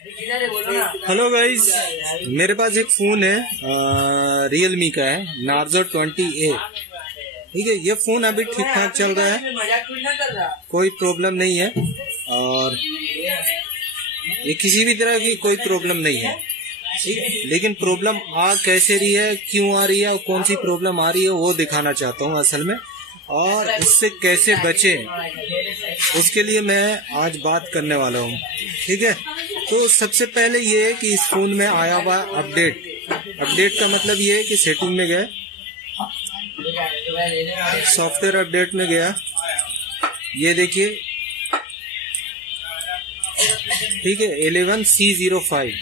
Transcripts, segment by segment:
Hello guys, मेरे पास एक phone है, रियलमी का है, नार्जो 20A। ठीक है, ये फोन अभी ठीक ठाक चल रहा है, कोई प्रॉब्लम नहीं है और ये किसी भी तरह की कोई प्रॉब्लम नहीं है। ठीक है, लेकिन प्रॉब्लम आ कैसे रही है, क्यों आ रही है और कौन सी प्रॉब्लम आ रही है वो दिखाना चाहता हूँ असल में, और उससे कैसे बचें उसके लिए मैं आज बात करने वाला हूँ। ठीक है, तो सबसे पहले ये है कि इस फोन में आया हुआ अपडेट का मतलब ये है कि सेटिंग में गए, सॉफ्टवेयर अपडेट में गया, ये देखिए, ठीक है, 11C05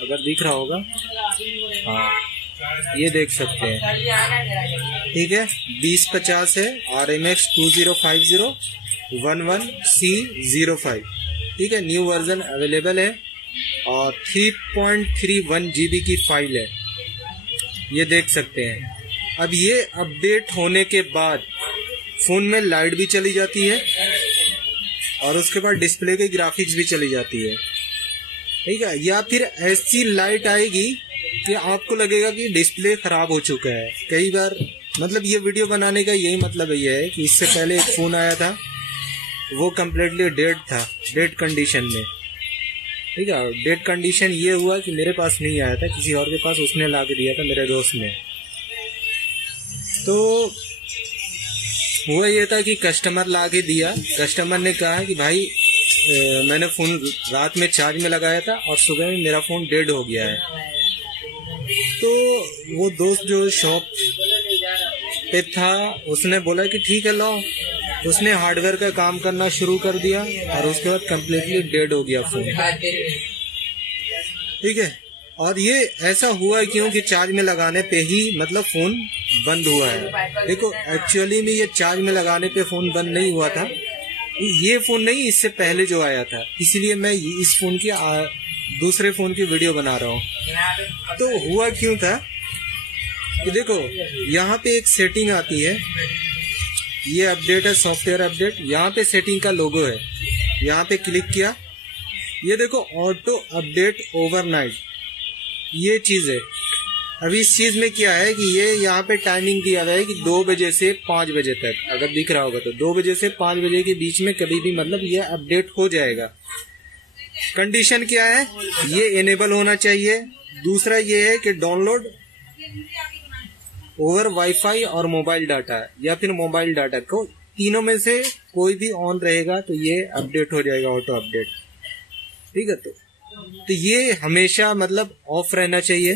अगर दिख रहा होगा, हाँ ये देख सकते हैं। ठीक है, 2050 है, RMX 2050 11C05। ठीक है, न्यू वर्जन अवेलेबल है और 3.31 GB की फाइल है, ये देख सकते हैं। अब ये अपडेट होने के बाद फोन में लाइट भी चली जाती है और उसके बाद डिस्प्ले के ग्राफिक्स भी चली जाती है। ठीक है, या फिर ऐसी लाइट आएगी कि आपको लगेगा कि डिस्प्ले खराब हो चुका है। कई बार मतलब ये वीडियो बनाने का यही मतलब ये है कि इससे पहले एक फोन आया था, वो कम्प्लीटली डेड था, डेड कंडीशन में। ठीक है, डेड कंडीशन ये हुआ कि मेरे पास नहीं आया था, किसी और के पास, उसने ला के दिया था, मेरे दोस्त ने। तो हुआ ये था कि कस्टमर ला के दिया, कस्टमर ने कहा कि भाई मैंने फोन रात में चार्ज में लगाया था और सुबह में मेरा फोन डेड हो गया है। तो वो दोस्त जो शॉप पे था उसने बोला कि ठीक है लो, उसने हार्डवेयर का काम करना शुरू कर दिया और उसके बाद कम्प्लीटली डेड हो गया फोन। ठीक है, और ये ऐसा हुआ क्यों कि चार्ज में लगाने पे ही मतलब फोन बंद हुआ है। देखो एक्चुअली में ये चार्ज में लगाने पे फोन बंद नहीं हुआ था, ये फोन नहीं, इससे पहले जो आया था, इसीलिए मैं इस फोन की दूसरे फोन की वीडियो बना रहा हूँ। तो हुआ क्यों था कि देखो यहाँ पे एक सेटिंग आती है, ये अपडेट है, सॉफ्टवेयर अपडेट, यहाँ पे सेटिंग का लोगो है, यहाँ पे क्लिक किया, ये देखो ऑटो अपडेट ओवरनाइट, ये चीज है। अभी इस चीज में क्या है कि ये यहाँ पे टाइमिंग दिया गया है कि 2 बजे से 5 बजे तक, अगर दिख रहा होगा तो 2 बजे से 5 बजे के बीच में कभी भी मतलब ये अपडेट हो जाएगा। कंडीशन क्या है, ये इनेबल होना चाहिए। दूसरा ये है कि डाउनलोड ओवर वाईफाई और मोबाइल डाटा, या फिर मोबाइल डाटा को, तीनों में से कोई भी ऑन रहेगा तो ये अपडेट हो जाएगा, ऑटो अपडेट। ठीक है, तो ये हमेशा मतलब ऑफ रहना चाहिए।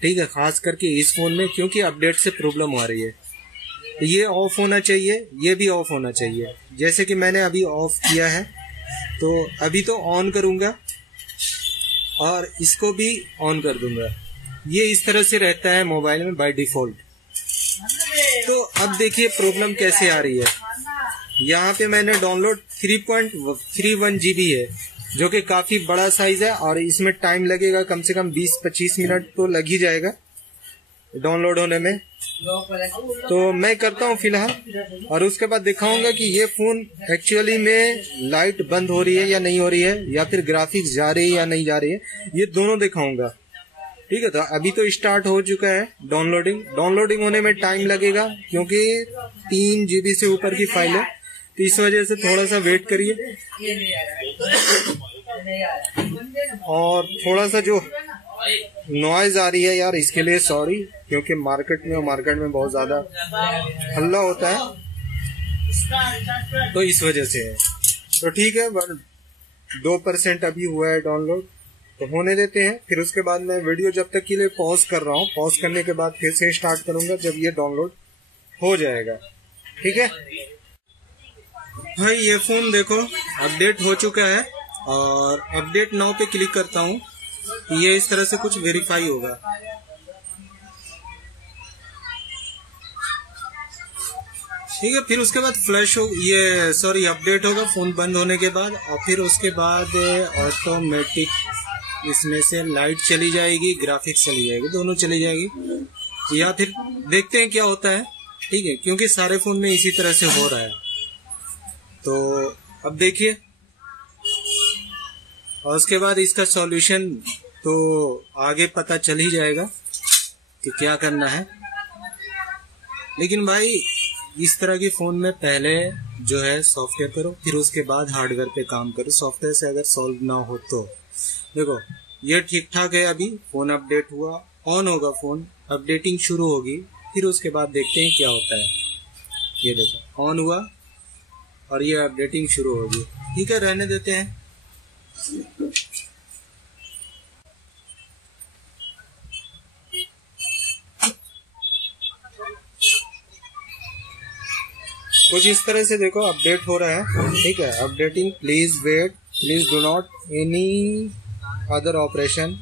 ठीक है, खास करके इस फोन में, क्योंकि अपडेट से प्रॉब्लम आ रही है, तो ये ऑफ होना चाहिए, ये भी ऑफ होना चाहिए। जैसे कि मैंने अभी ऑफ किया है, तो अभी तो ऑन करूंगा और इसको भी ऑन कर दूंगा। ये इस तरह से रहता है मोबाइल में बाय डिफॉल्ट। तो अब देखिए प्रॉब्लम कैसे आ रही है। यहाँ पे मैंने डाउनलोड 3.31 GB है, जो कि काफी बड़ा साइज है और इसमें टाइम लगेगा कम से कम 20-25 मिनट तो लग ही जाएगा डाउनलोड होने में। तो मैं करता हूँ फिलहाल और उसके बाद दिखाऊंगा कि ये फोन एक्चुअली में लाइट बंद हो रही है या नहीं हो रही है, या फिर ग्राफिक्स जा रही है या नहीं जा रही है, ये दोनों दिखाऊंगा। ठीक है, तो अभी तो स्टार्ट हो चुका है डाउनलोडिंग होने में टाइम लगेगा, क्योंकि 3 GB से ऊपर की फाइल है, तो इस वजह से थोड़ा सा वेट करिए। और थोड़ा सा जो नॉइज आ रही है यार, इसके लिए सॉरी, क्योंकि मार्केट में बहुत ज्यादा हल्ला होता है, तो इस वजह से है। तो ठीक है, 2% अभी हुआ है डाउनलोड, तो होने देते हैं। फिर उसके बाद मैं वीडियो जब तक के लिए पॉज कर रहा हूँ, पॉज करने के बाद फिर से स्टार्ट करूंगा जब ये डाउनलोड हो जाएगा। ठीक है भाई, ये फोन देखो अपडेट हो चुका है और अपडेट नाउ पे क्लिक करता हूँ, ये इस तरह से कुछ वेरीफाई होगा। ठीक है, फिर उसके बाद फ्लैश हो, ये सॉरी अपडेट होगा फोन बंद होने के बाद, और फिर उसके बाद ऑटोमेटिक इसमें से लाइट चली जाएगी, ग्राफिक्स चली जाएगी, दोनों चली जाएगी, या फिर देखते हैं क्या होता है। ठीक है, क्योंकि सारे फोन में इसी तरह से हो रहा है। तो अब देखिए और उसके बाद इसका सॉल्यूशन तो आगे पता चल ही जाएगा कि क्या करना है। लेकिन भाई इस तरह के फोन में पहले जो है सॉफ्टवेयर करो, फिर उसके बाद हार्डवेयर पे काम करो। सॉफ्टवेयर से अगर सॉल्व ना हो तो देखो ये ठीक ठाक है। अभी फोन अपडेट हुआ, ऑन होगा फोन, अपडेटिंग शुरू होगी, फिर उसके बाद देखते हैं क्या होता है। ये देखो ऑन हुआ और ये अपडेटिंग शुरू होगी। ठीक है, रहने देते हैं। कुछ इस तरह से देखो अपडेट हो रहा है। ठीक है, updating, please wait, please do not any other operation.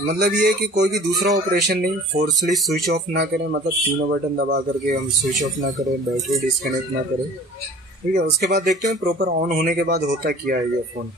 मतलब ये है कि कोई भी दूसरा ऑपरेशन नहीं, फोर्सली स्विच ऑफ ना करें, मतलब तीनों बटन दबा करके हम स्विच ऑफ ना करें, बैटरी डिस्कनेक्ट ना करें। ठीक है, उसके बाद देखते हैं प्रॉपर ऑन होने के बाद होता क्या है ये फोन।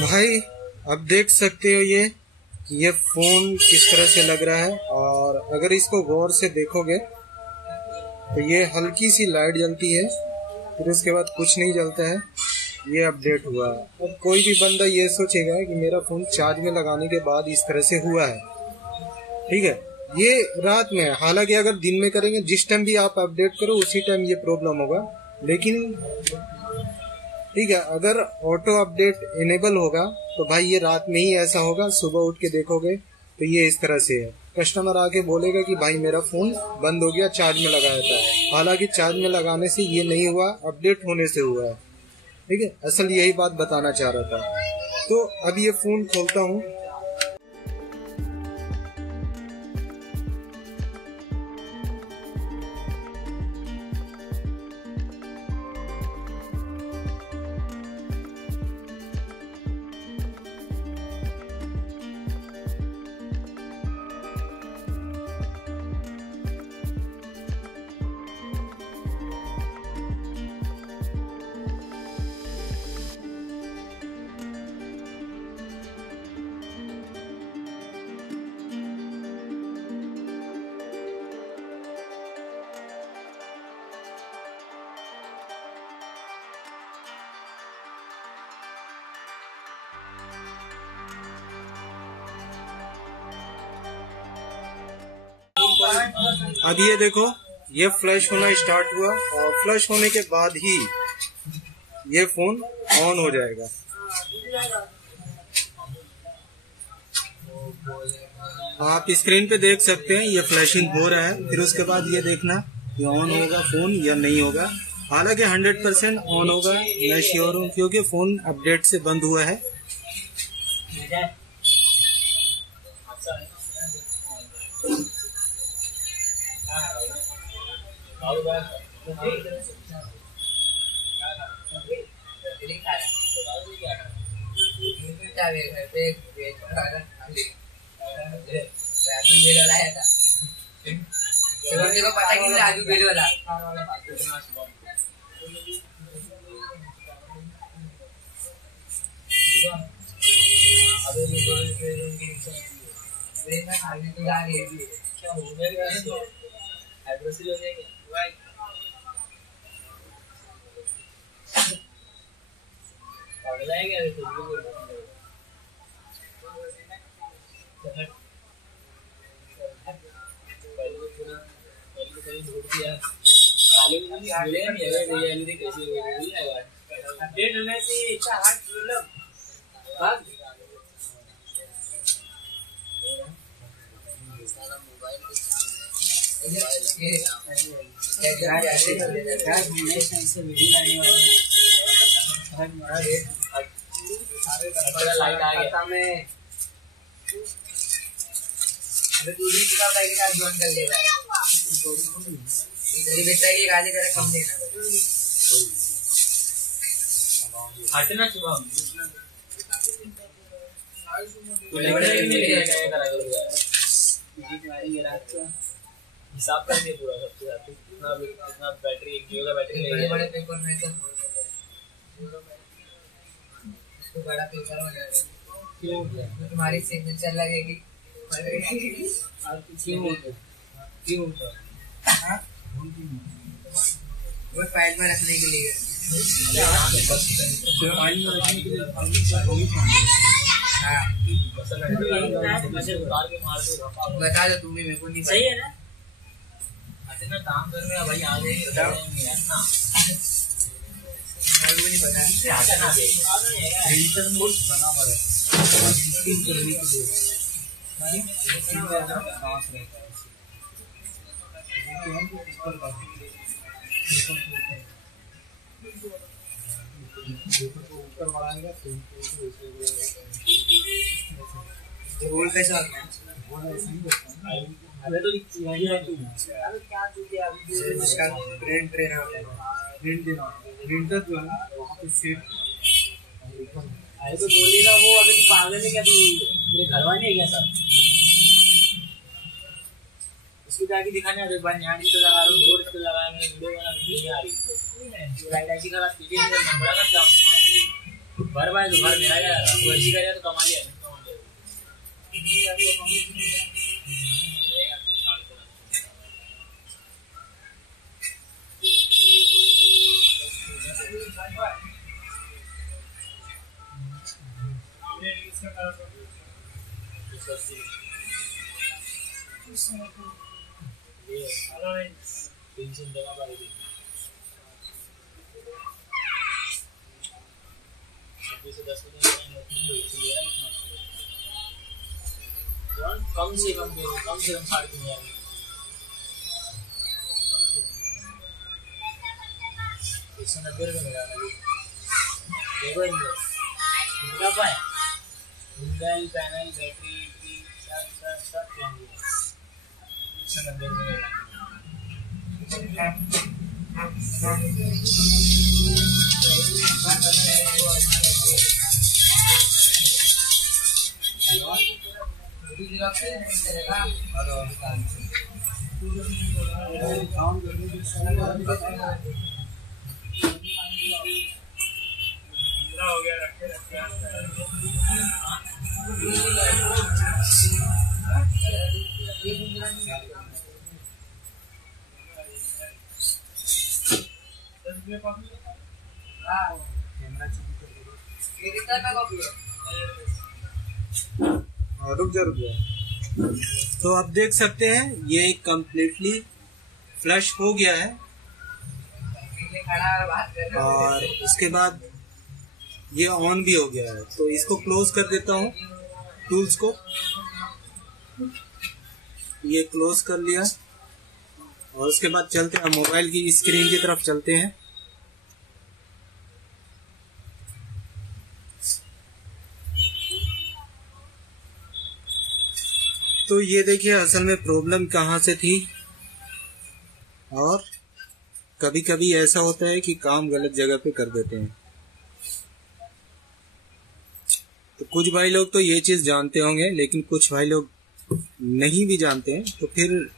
भाई अब देख सकते हो ये फोन किस तरह से लग रहा है। और अगर इसको गौर से देखोगे तो ये हल्की सी लाइट जलती है, फिर उसके बाद कुछ नहीं जलता है। ये अपडेट हुआ। अब कोई भी बंदा ये सोचेगा कि मेरा फोन चार्ज में लगाने के बाद इस तरह से हुआ है। ठीक है, ये रात में, हालांकि अगर दिन में करेंगे, जिस टाइम भी आप अपडेट करो उसी टाइम ये प्रॉब्लम होगा। लेकिन ठीक है, अगर ऑटो अपडेट इनेबल होगा तो भाई ये रात में ही ऐसा होगा। सुबह उठ के देखोगे तो ये इस तरह से है। कस्टमर आके बोलेगा कि भाई मेरा फोन बंद हो गया, चार्ज में लगाया था। हालांकि चार्ज में लगाने से ये नहीं हुआ, अपडेट होने से हुआ है। ठीक है, असल यही बात बताना चाह रहा था। तो अब ये फोन खोलता हूँ। अब ये देखो ये फ्लैश होना स्टार्ट हुआ और फ्लैश होने के बाद ही ये फोन ऑन हो जाएगा। आप स्क्रीन पे देख सकते हैं ये फ्लैशिंग हो रहा है। फिर उसके बाद ये देखना ये ऑन होगा फोन या नहीं होगा। हालांकि 100% ऑन होगा, मैं श्योर हूँ, क्योंकि फोन अपडेट से बंद हुआ है। पता कि आलू बेल वाला अपडेट होने से इतना हार्ड मतलब भाग सारा मोबाइल के सामने लाइट आ गया में अबे तू भी कितना टाइम के साथ ज्वाइन कर लेगा इधर बेटा ये गाली करे कम देना हटना सुबह हिसाब कर दे पूरा सबके साथ कितना बैटरी एक जियो का बैटरी बड़े बड़े पेपर में सब इसको बड़ा पेपर हो जाएगा क्यों तुम्हारी सिग्नेचर लगेगी क्यों वो फाइल में रखने के लिए बता दो तुम्हें मेरे को नहीं सही है ना इतना काम कर रहे भाई आ गए नहीं पता बना पड़ा ऊपर बढ़ाएगा रोल कैसा अरे तो इसका प्रिंट देना प्रिंटर जो है वहाँ पे सेट अरे तो बोलेगा वो अभी पागल है क्या तू मेरे घर वाले है क्या सब इसको जाके दिखाने एक बार यहाँ तो लगा लो रोड पे लगाया मैंने वीडियो बना नहीं आ रही लाइट ऐसी खराब कीजिए बड़ा कर जाओ भर भाई तो भर मेरा क्या वो ऐसी करेगा तो कमा लिया टेंशन देना पड़ेगी से 10 कम से कम 3.5 190 रुपये मिला देखो इनका पाए सिंगल पैनल बैटरी की सब चेंज 190 रुपये हो गया रखे रुक जा तो आप देख सकते हैं ये कम्प्लीटली फ्लश हो गया है और इसके बाद ये ऑन भी हो गया है। तो इसको क्लोज कर देता हूँ टूल्स को, ये क्लोज कर लिया और उसके बाद चलते हैं मोबाइल की स्क्रीन की तरफ चलते हैं। तो ये देखिए असल में प्रॉब्लम कहाँ से थी और कभी कभी ऐसा होता है कि काम गलत जगह पे कर देते हैं। तो कुछ भाई लोग तो ये चीज जानते होंगे लेकिन कुछ भाई लोग नहीं भी जानते हैं, तो फिर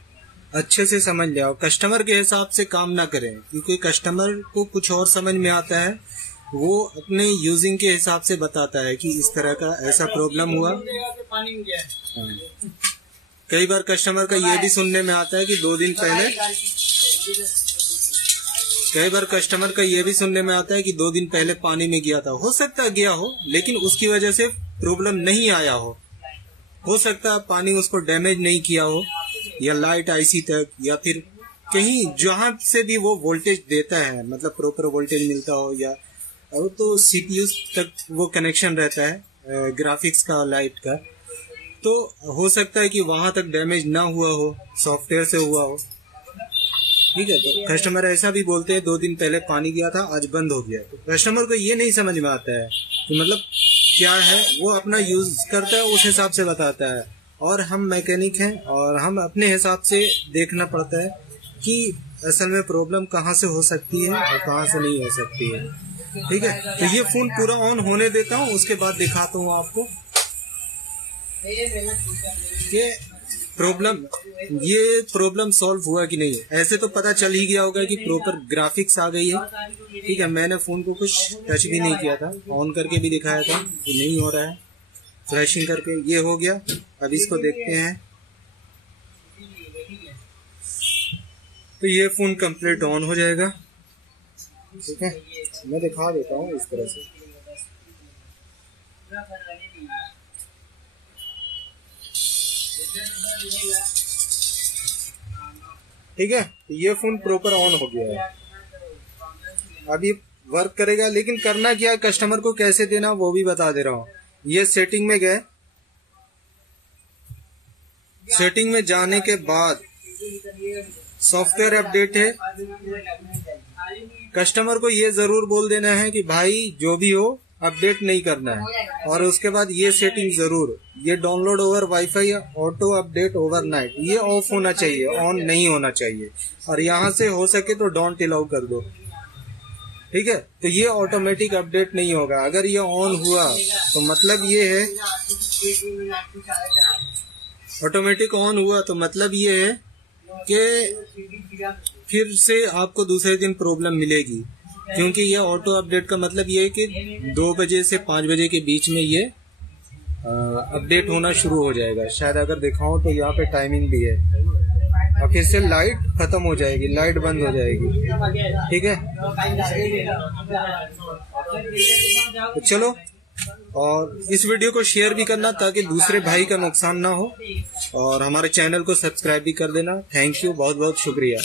अच्छे से समझ ले और कस्टमर के हिसाब से काम ना करें, क्योंकि कस्टमर को कुछ और समझ में आता है, वो अपने यूजिंग के हिसाब से बताता है कि इस तरह का ऐसा प्रॉब्लम हुआ। कई बार कस्टमर का ये भी सुनने में आता है कि 2 दिन पहले दो दिन पहले पानी में गया था। हो सकता है गया हो लेकिन उसकी वजह से प्रॉब्लम नहीं आया हो सकता है पानी उसको डैमेज नहीं किया हो, या लाइट आईसी तक, या फिर कहीं जहां से भी वो वोल्टेज देता है मतलब प्रॉपर वोल्टेज मिलता हो, या अब तो CPU तक वो कनेक्शन रहता है ग्राफिक्स का, लाइट का, तो हो सकता है कि वहां तक डैमेज ना हुआ हो, सॉफ्टवेयर से हुआ हो। ठीक है, तो कस्टमर ऐसा भी बोलते हैं 2 दिन पहले पानी गया था, आज बंद हो गया। तो कस्टमर को ये नहीं समझ में आता है कि मतलब क्या है, वो अपना यूज करता है, उस हिसाब से बताता है। और हम मैकेनिक हैं और हम अपने हिसाब से देखना पड़ता है कि असल में प्रॉब्लम कहाँ से हो सकती है और कहाँ से नहीं हो सकती है। ठीक है, तो ये फोन पूरा ऑन होने देता हूँ, उसके बाद दिखाता हूँ आपको ये प्रॉब्लम सॉल्व हुआ कि नहीं। ऐसे तो पता चल ही गया होगा कि प्रॉपर ग्राफिक्स आ गई है। ठीक है, मैंने फोन को कुछ टच भी नहीं किया था, ऑन करके भी दिखाया था कि नहीं हो रहा है, फ्लैशिंग करके ये हो गया। अब इसको देखते हैं, तो ये फोन कंप्लीट ऑन हो जाएगा। ठीक है, मैं दिखा देता हूँ इस तरह से। ठीक है, तो ये फोन प्रॉपर ऑन हो गया है, अभी वर्क करेगा। लेकिन करना क्या है, कस्टमर को कैसे देना वो भी बता दे रहा हूँ। ये सेटिंग में गए, सेटिंग में जाने के बाद सॉफ्टवेयर अपडेट है, कस्टमर को ये जरूर बोल देना है कि भाई जो भी हो अपडेट नहीं करना है। और उसके बाद ये सेटिंग जरूर, ये download over wifi, auto update overnight, ये ऑफ होना चाहिए, ऑन नहीं होना चाहिए। और यहाँ से हो सके तो डोंट अलाउ कर दो। ठीक है, तो ये ऑटोमेटिक अपडेट नहीं होगा। अगर ये ऑन हुआ तो मतलब ये है, ऑटोमेटिक ऑन हुआ तो मतलब ये है कि फिर से आपको दूसरे दिन प्रॉब्लम मिलेगी, क्योंकि ये ऑटो अपडेट का मतलब ये है कि 2 बजे से 5 बजे के बीच में ये अपडेट होना शुरू हो जाएगा। शायद अगर दिखाऊं तो यहाँ पे टाइमिंग भी है, और फिर से लाइट खत्म हो जाएगी, लाइट बंद हो जाएगी। ठीक है, तो चलो, और इस वीडियो को शेयर भी करना ताकि दूसरे भाई का नुकसान ना हो, और हमारे चैनल को सब्सक्राइब भी कर देना। थैंक यू, बहुत बहुत शुक्रिया।